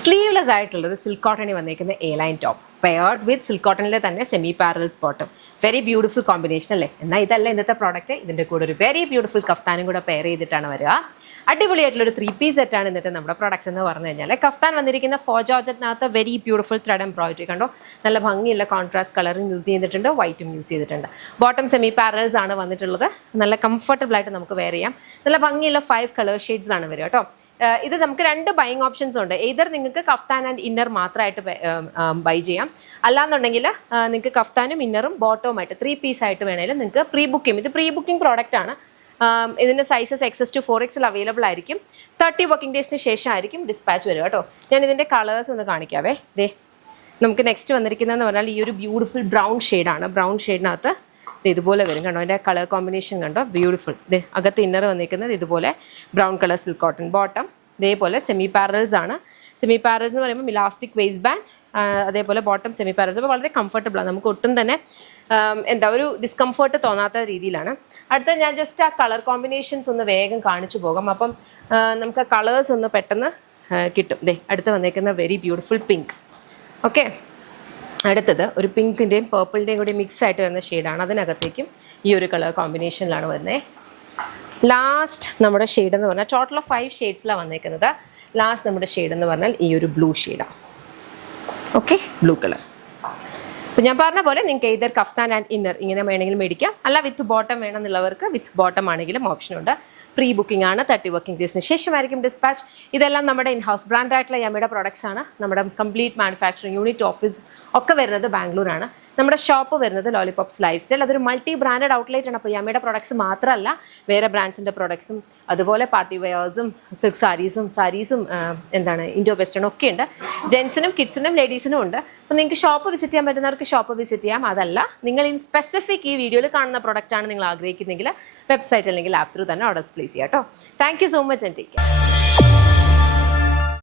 Sleeveless ആയിട്ടുള്ളൊരു silk കോട്ടണിൽ വന്നിരിക്കുന്ന A line top paired with silk കോട്ടണിലെ തന്നെ semi parallels bottom. Very beautiful combination അല്ലേ? എന്നാൽ ഇതല്ല ഇന്നത്തെ പ്രോഡക്റ്റ്. ഇതിൻ്റെ കൂടെ ഒരു വെരി ബ്യൂട്ടിഫുൾ കഫ്താനും കൂടെ പെയർ ചെയ്തിട്ടാണ് വരിക. അടിപൊളിയായിട്ടുള്ളൊരു 3-piece സെറ്റാണ് ഇന്നത്തെ നമ്മുടെ പ്രൊഡക്ട്സ് എന്ന് പറഞ്ഞു കഴിഞ്ഞാൽ. കഫ്താൻ വന്നിരിക്കുന്ന ജോർജറ്റിനകത്ത് വെരി ബ്യൂട്ടിഫുൾ ത്രെഡ് എംബ്രോയിഡറി കണ്ടോ, നല്ല ഭംഗിയുള്ള കോൺട്രാസ്റ്റ് കളറും യൂസ് ചെയ്തിട്ടുണ്ട്, വൈറ്റും യൂസ് ചെയ്തിട്ടുണ്ട്. ബോട്ടം സെമി പാരൽസ് ആണ് വന്നിട്ടുള്ളത്. നല്ല കംഫർട്ടബിൾ ആയിട്ട് നമുക്ക് വെയർ ചെയ്യാം. നല്ല ഭംഗിയുള്ള 5 കളർ ഷെയ്ഡ്സ് ആണ് വരിക കേട്ടോ. ഇത് നമുക്ക് 2 ബൈയിങ് ഓപ്ഷൻസ് ഉണ്ട്. either നിങ്ങൾക്ക് കഫ്താൻ ആൻഡ് ഇന്നർ മാത്രമായിട്ട് ബൈ ചെയ്യാം, അല്ലാന്നുണ്ടെങ്കിൽ നിങ്ങൾക്ക് കഫ്താനും ഇന്നറും ബോട്ടവുമായിട്ട് 3-piece ആയിട്ട് വേണേലും നിങ്ങൾക്ക് പ്രീ ബുക്ക് ചെയ്യും. ഇത് പ്രീ ബുക്കിംഗ് പ്രോഡക്റ്റ് ആണ്. ഇതിൻ്റെ sizes XS to 4XL available ആയിരിക്കും. 30 വർക്കിംഗ് ഡേയ്സിന് ശേഷം ആയിരിക്കും ഡിസ്പാച്ച് വരിക കേട്ടോ. ഞാൻ ഇതിൻ്റെ കളേഴ്സ് ഒന്ന് കാണിക്കാവേ. ദേ നമുക്ക് നെക്സ്റ്റ് വന്നിരിക്കുന്നതെന്ന് പറഞ്ഞാൽ ഈ ഒരു ബ്യൂട്ടിഫുൾ ബ്രൗൺ ഷെയ്ഡാണ്. ബ്രൗൺ ഷെയ്ഡിനകത്ത് ഇതുപോലെ വരും കണ്ടോ, അതിൻ്റെ കളർ കോമ്പിനേഷൻ കണ്ടോ, ബ്യൂട്ടിഫുൾ. ഇത് അകത്ത് ഇന്നർ വന്നിരിക്കുന്നത് ഇതുപോലെ brown colour silk cotton bottom. ഇതേപോലെ സെമി പാരൽസ് ആണ്. സെമി പാരൽസ് എന്ന് പറയുമ്പോൾ ഇലാസ്റ്റിക് വേസ്റ്റ് ബാൻഡ്, അതേപോലെ ബോട്ടം സെമി പാരൽസ്. അപ്പോൾ വളരെ കംഫർട്ടബിളാണ്, നമുക്ക് ഒട്ടും തന്നെ ഒരു ഡിസ്കംഫർട്ട് തോന്നാത്ത രീതിയിലാണ്. അടുത്ത ഞാൻ ജസ്റ്റ് ആ കളർ കോമ്പിനേഷൻസ് ഒന്ന് വേഗം കാണിച്ചു പോകാം. അപ്പം നമുക്ക് ആ കളേഴ്സ് ഒന്ന് പെട്ടെന്ന് കിട്ടും. ദേ അടുത്ത് വന്നേക്കുന്ന വെരി ബ്യൂട്ടിഫുൾ പിങ്ക്. ഓക്കെ, അടുത്തത് ഒരു പിങ്കിൻ്റെയും പേർപ്പിളിൻ്റെയും കൂടി മിക്സ് ആയിട്ട് വരുന്ന ഷെയ്ഡാണ്. അതിനകത്തേക്കും ഈ ഒരു കളർ കോമ്പിനേഷനിലാണ് വരുന്നത്. ലാസ്റ്റ് നമ്മുടെ ഷെയ്ഡ് എന്ന് പറഞ്ഞാൽ ടോട്ടൽ ഓഫ് 5 ഷെയ്ഡ്സിലാണ് വന്നേക്കുന്നത്. ലാസ്റ്റ് നമ്മുടെ ഷെയ്ഡ് എന്ന് പറഞ്ഞാൽ ഈ ഒരു ബ്ലൂ ഷെയ്ഡാണ്. Okay, blue colour. അപ്പോൾ ഞാൻ പറഞ്ഞ പോലെ നിങ്ങൾക്ക് either കഫ്താൻ ആൻഡ് ഇന്നർ ഇങ്ങനെ വേണമെങ്കിലും മേടിക്കാം, അല്ല വിത്ത് ബോട്ടം വേണമെന്നുള്ളവർക്ക് വിത്ത് ബോട്ടം ആണെങ്കിലും ഓപ്ഷനുണ്ട്. പ്രീ ബുക്കിംഗ് ആണ്. 30 വർക്കിംഗ് ഡേയ്സിന് ശേഷമായിരിക്കും ഡിസ്പാച്ച്. ഇതെല്ലാം നമ്മുടെ ഇൻഹൗസ് ബ്രാൻഡ് ആയിട്ടുള്ള യമയുടെ പ്രോഡക്ട്സ് ആണ്. നമ്മുടെ കംപ്ലീറ്റ് മാനുഫാക്ചറിങ് യൂണിറ്റ്, ഓഫീസ് ഒക്കെ വരുന്നത് ബാംഗ്ലൂരാണ്. നമ്മുടെ ഷോപ്പ് വരുന്നത് ലോലിപോപ്സ് ലൈഫ് സ്റ്റൈൽ. അതൊരു മൾട്ടി ബ്രാൻഡഡ് ഔട്ട്ലെറ്റ് ആണ്. അപ്പോൾ യമയുടെ പ്രോഡക്ട്സ് മാത്രമല്ല, വേറെ ബ്രാൻഡ്സിൻ്റെ പ്രോഡക്ട്സും അതുപോലെ പാർട്ടി വെയേഴ്സും സിൽക്ക് സാരീസും ഇൻഡോ വെസ്റ്റേൺ ഒക്കെ ഉണ്ട്. ജെൻസിനും കിഡ്സിനും ലേഡീസിനും ഉണ്ട്. അപ്പോൾ നിങ്ങൾക്ക് ഷോപ്പ് വിസിറ്റ് ചെയ്യാൻ പറ്റുന്നവർക്ക് ഷോപ്പ് വിസിറ്റ് ചെയ്യാം. അതല്ല നിങ്ങൾ ഇൻ സ്പെസിഫിക് ഈ വീഡിയോയിൽ കാണുന്ന പ്രൊഡക്റ്റാണ് നിങ്ങൾ ആഗ്രഹിക്കുന്നെങ്കിൽ വെബ്സൈറ്റ് അല്ലെങ്കിൽ ആപ്പ് ത്രൂ തന്നെ ഓർഡേഴ്സ് പ്ലേസ് ചെയ്യാം കേട്ടോ. Thank you so much and take care.